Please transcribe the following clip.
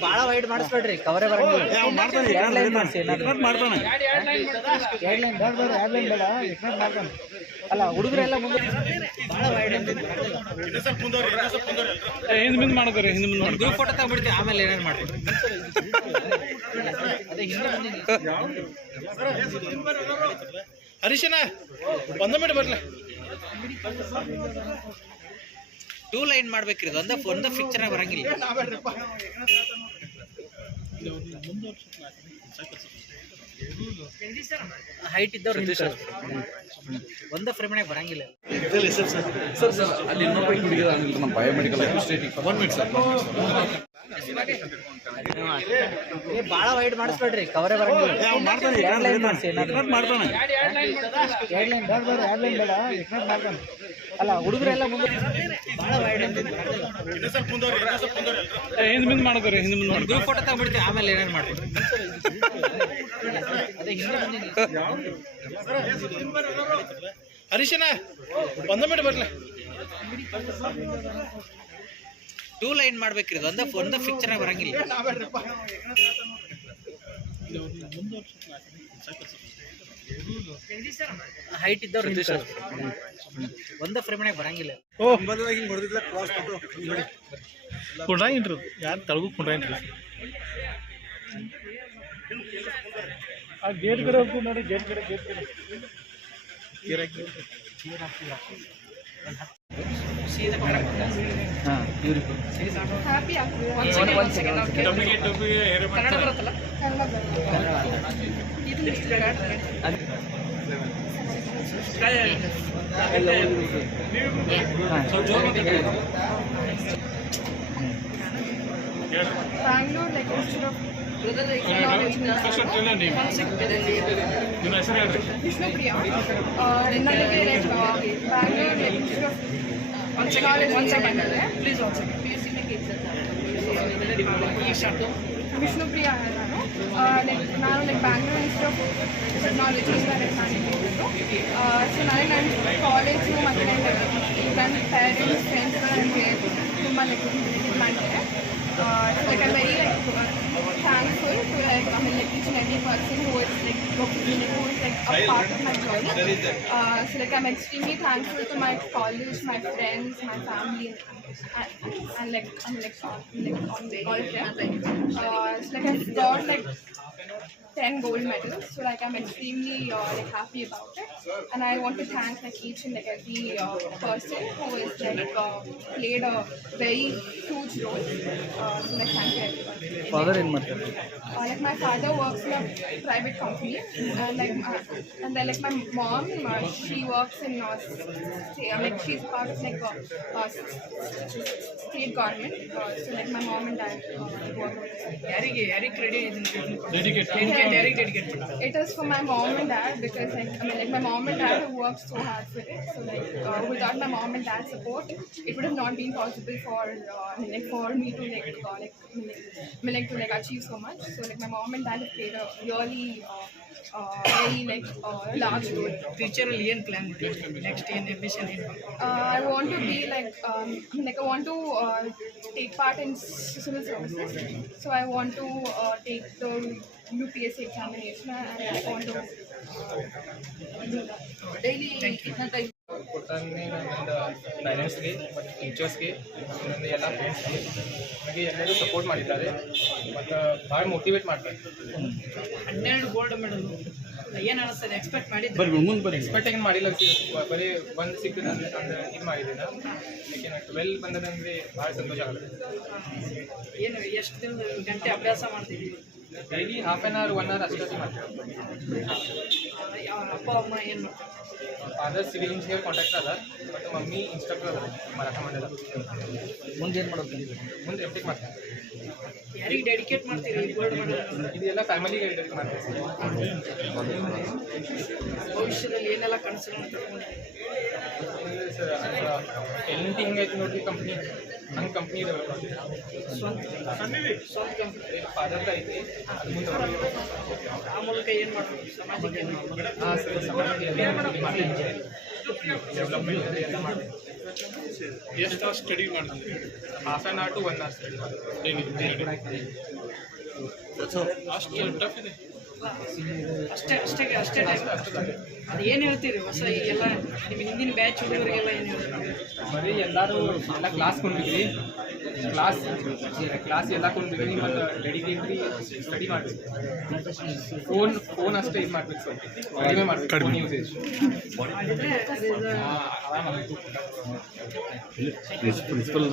ಭಾಳ ವೈಡ್ ಮಾಡಿಸ್ಬೇಡ್ರಿ ಕವರೇ ಮಾಡ್ತಾನೆ ಅಲ್ಲ ಹುಡುಗರೆಲ್ಲ ಮುಂದೆ ಭಾಳ ವೈಡ್ ಮುಂದೆ ಮುಂದೆ ಫೋಟೋ ತಗೊಂಡ್ಬಿಡ್ತೀವಿ ಆಮೇಲೆ ಏನೇನು ಮಾಡ್ತೀವಿ ಹಿಂದೆ ಒಂದ ಮಿನಿಟ್ ಬರ್ಲಿ. ಟೂ ಲೈನ್ ಮಾಡ್ಬೇಕ್ರಿ ಇದು ಒಂದ ಒಂದ ಪಿಕ್ಚರ್ ಬರಂಗಿಲ್ಲ ಹೈಟ್ ಇದ್ದವ್ರು ನಿಂತ್ಕೊಳ್ಳಿ. ಒಂದ ಫ್ರೇಮ್ನಾಗ ಬರಂಗಿಲ್ಲ ಸರ್ ಸರ್ ಅಲ್ಲಿ ಇನ್ನೊಬ್ಬ ಹುಡುಗಿದ ಅಂದ್ರೆ ನಮ್ಮ biomedical administrative one minute sir ಏ ಭಾಳ ವೈಡ್ ಮಾಡಿಸ್ಬೇಡ್ರಿ ಕವರೇ ಬರಂಗಿಲ್ಲ ಮಾಡ್ತಾನೆ ಎರಡು ಲೈನ್ ಮಾಡಿಸಿ ಏನಾದ್ರು ಮಾಡ್ತಾನೆ ಅಲ್ಲ ಹುಡುಗರೆಲ್ಲ ಮುಂದೆ ಹಿಂದ್ ಮುಂದೆ ಮಾಡ್ತಾರೆ ಹಿಂದ್ ಮುಂದೆ ಗ್ರೂಪ್ ಫೋಟೋ ತಗೊಂಡ್ಬಿಡ್ತೀವಿ ಆಮೇಲೆ ಏನೇನು ಮಾಡ್ತೀವಿ? ಹರೀಶನ ಒಂದ ಮಿನಿಟ್ ಬರ್ಲಿ. ಟೂ ಲೈನ್ ಮಾಡ್ಬೇಕ್ರಿ ಒಂದ ಒಂದ ಪಿಕ್ಚರ್ ಬರಂಗಿಲ್ಲ. ಹೈಟ್ ಇದ್ದವ್ರು. ಒಂದ ಫ್ರೇಮ್ನಾಗ ಬರಂಗಿಲ್ಲ. ಕುಂಡ್ರಾಗಿನ್ರಿ ಯಾರು ತಳಗು ಕುಂಡ್ರಾಗಿನ್ರಿ ಆ ಗೇಟ್ ಕಡೆ ಹೋಗ್ತೀವಿ ನೋಡಿ ಗೇಟ್ ಕಡೆ ಗೇಟ್ ಕಡೆ. ಒಂದು ಬ್ಯಾಂಗ್ಳೂರ್ ಲೈಕ್ ಇನ್ಸ್ಟಿಟ್ಯೂಟ್ ಆಫ್ ನಿಮ್ಮ ಹೆಸರು ಹೇಳ್ರಿ ವಿಷ್ಣುಪ್ರಿಯ ನನಗೆ like Bangalore like institute of ಒಂದು ಸೆಕೆಂಡ್ ಒಂದು ಸೆಕೆಂಡ್ ಪ್ಲೀಸ್ ಒಂದು ಸೆಕೆಂಡ್ ವಿಷ್ಣುಪ್ರಿಯ ನಾನು ಲೈಕ್ ನಾನು ಲೈಕ್ ಬ್ಯಾಂಗ್ಳೂರ್ ಇನ್ಸ್ಟಿಟ್ಯೂಟ್ ಆಫ್ ಟೆಕ್ನಾಲಜಿಯಿಂದ ಲೈಕ್ ಮಾಡಿದ್ದು ಸೊ ನನಗೆ ನನ್ನ ಕಾಲೇಜು ಮತ್ತು ನನ್ನ ನನ್ನ ಪೇರೆಂಟ್ಸ್ ಫ್ರೆಂಡ್ಸ್ ನನಗೆ ತುಂಬ ಲೈಕ್ ಇದು ಮಾಡ್ತಾರೆ like I very like thankful to like I mean like each and every person who is like working who is like a part of my journey. Uh, so like I'm extremely thankful to my college, my friends, my family, and, and like I'm like on like all of them. Uh, so like I've got like. 10 gold medals. So like I'm extremely uh, like happy about it. And I want to thank like each and like, every uh, person who has like uh, played a very huge role. Uh, so like thank you everyone. Father in matter. Uh, like my father works in a private company, and like uh, and then like my mom, uh, she works in uh, like she's part of like a, uh, uh state government. Uh, so like my mom and dad uh, work. Eric, Eric, credit it is for my mom and dad because like, I mean like my mom and dad have worked so hard for it. So like uh, without my mom and dad's support, it would have not been possible for uh, I mean like for me to like uh, like, I mean, like, I mean, like to like achieve so much. So like my mom and dad have played a really uh, very like uh, large role. ಫ್ಯೂಚರಲ್ಲಿ ಏನು plan next ಏನು ambition ಏನು Uh, I want to be like um, like I want to uh, take part in civil services. So I want to uh, take the UPSC examination and I want to daily ಇನ್ನ time ಕೊಡ್ತಾನೆ ನನ್ನ ಪೇರೆಂಟ್ಸ್ಗೆ ಮತ್ತು ಟೀಚರ್ಸ್ಗೆ ನನ್ನ ಎಲ್ಲ ಫ್ರೆಂಡ್ಸ್ಗೆ ನನಗೆ ಎಲ್ಲರೂ support ಮಾಡಿದ್ದಾರೆ. ಮತ್ತು ಭಾಳ ಮೋಟಿವೇಟ್ ಮಾಡ್ತಾರೆ. ಹನ್ನೆರಡು ಗೋಲ್ಡ್ ಮೆಡಲ್ ಏನು ಅನಿಸ್ತದೆ? ಎಕ್ಸ್ಪೆಕ್ಟ್ ಮಾಡಿದ್ದು ಬರ್ರಿ ಮುಂದೆ ಬರ್ರಿ ಎಕ್ಸ್ಪೆಕ್ಟ್ ಏನು ಮಾಡಿಲ್ಲ ಸಿ- ಬರೀ ಒಂದು ಸಿಕ್ಕಿದೆ ಅಂದ್ರೆ ಅಂದ್ರೆ ಇದು ಮಾಡಿದ್ದೀನಿ ಯಾಕೆ ಟ್ವೆಲ್ ಬಂದದಂದರೆ ಭಾಳ ಸಂತೋಷ ಆಗುತ್ತೆ. ಏನು ಎಷ್ಟು ದಿನದ ಗಂಟೆ ಅಭ್ಯಾಸ ಮಾಡ್ತೀವಿ daily half an hour one hour ಅಷ್ಟೇ ಮಾಡ್ತೀವಿ. ಯಾವ ಅಪ್ಪ ಅಮ್ಮ ಏನು ಮಾಡ್ತಾರೆ? ಫಾದರ್ ಸಿವಿಲ್ ಇಂಜಿನಿಯರ್ ಕಾಂಟ್ಯಾಕ್ಟ್ ಅದ ಮತ್ತು ಮಮ್ಮಿ ಇನ್ಸ್ಟ್ರಕ್ಟರ್ ಅದ ಮರಾಠ ಮಂಡಲ ಮುಂದೆ ಏನು ಮಾಡೋದು ಮುಂದೆ ಮಾಡ್ತಾರೆ. ಯಾರಿಗೆ ಡೆಡಿಕೇಟ್ ಮಾಡ್ತೀರಿ? ಗೋಲ್ಡ್ ಮೆಡಲ್ ಇದೆಲ್ಲ ಫ್ಯಾಮಿಲಿಗೆ ಮಾಡ್ತಾರೆ. ಭವಿಷ್ಯದಲ್ಲಿ ಏನೆಲ್ಲ ಕನಸುಗಳನ್ನು ಸರ್ ಎಲ್ ಎನ್ ಟಿ ಹೆಂಗೈತೆ ನೋಡ್ರಿ ಕಂಪ್ನಿ ಹಂಗೆ ಕಂಪ್ನಿ ಡೆವಲಪ್ ಸ್ವಂತ ಸ್ವಂತ ಕಂಪ್ನಿ ಫಾದರ್ದ ಐತಿ. ಅದು ಮುಂದೆ ಆ ಮೂಲಕ ಏನು ಸಮಾಜಕ್ಕೆ ಏನು ಮಾಡ್ಬೇಕು? ಹಾಂ ಸರ್ ಸಮಾಜಕ್ಕೆ ಡೆವಲಪ್ಮೆಂಟ್ ಎಲ್ಲ ಮಾಡ್ಬೇಕು ಎಷ್ಟು ತಾಸು ಸ್ಟಡಿ ಮಾಡ್ತೀವಿ half an hour to one hour study ಅಷ್ಟು ಟಫ್ ಇದೆ. ಅಷ್ಟೇ ಅಷ್ಟೇ ಅಷ್ಟೇ ಟೈಮ್ ಅದು ಏನು ಹೇಳ್ತೀರಿ ಹೊಸ ಎಲ್ಲ ನಿಮ್ಮ ಹಿಂದಿನ ಬ್ಯಾಚ್ ಹುಡುಗರಿಗೆಲ್ಲ ಏನು ಹೇಳ್ತೀರಿ? ಬರೀ ಎಲ್ಲರೂ ಎಲ್ಲ ಕ್ಲಾಸ್ ಕೊಂಡಿದ್ರಿ ಕ್ಲಾಸ್ ಕ್ಲಾಸ್ ಎಲ್ಲ ಕೊಂಡಿದ್ರಿ ಮತ್ತು ಡೆಡಿಕೇಟ್ರಿ ಸ್ಟಡಿ ಮಾಡಬೇಕು. ಫೋನ್ ಫೋನ್ ಅಷ್ಟೇ ಇದು ಮಾಡ್ಬೇಕು ಸರ್ ಕಡಿಮೆ ಮಾಡಬೇಕು ಕಡಿಮೆ. ಯೂಸೇಜ್ ಆರಾಮ ಪ್ರಿನ್ಸಿಪಲ್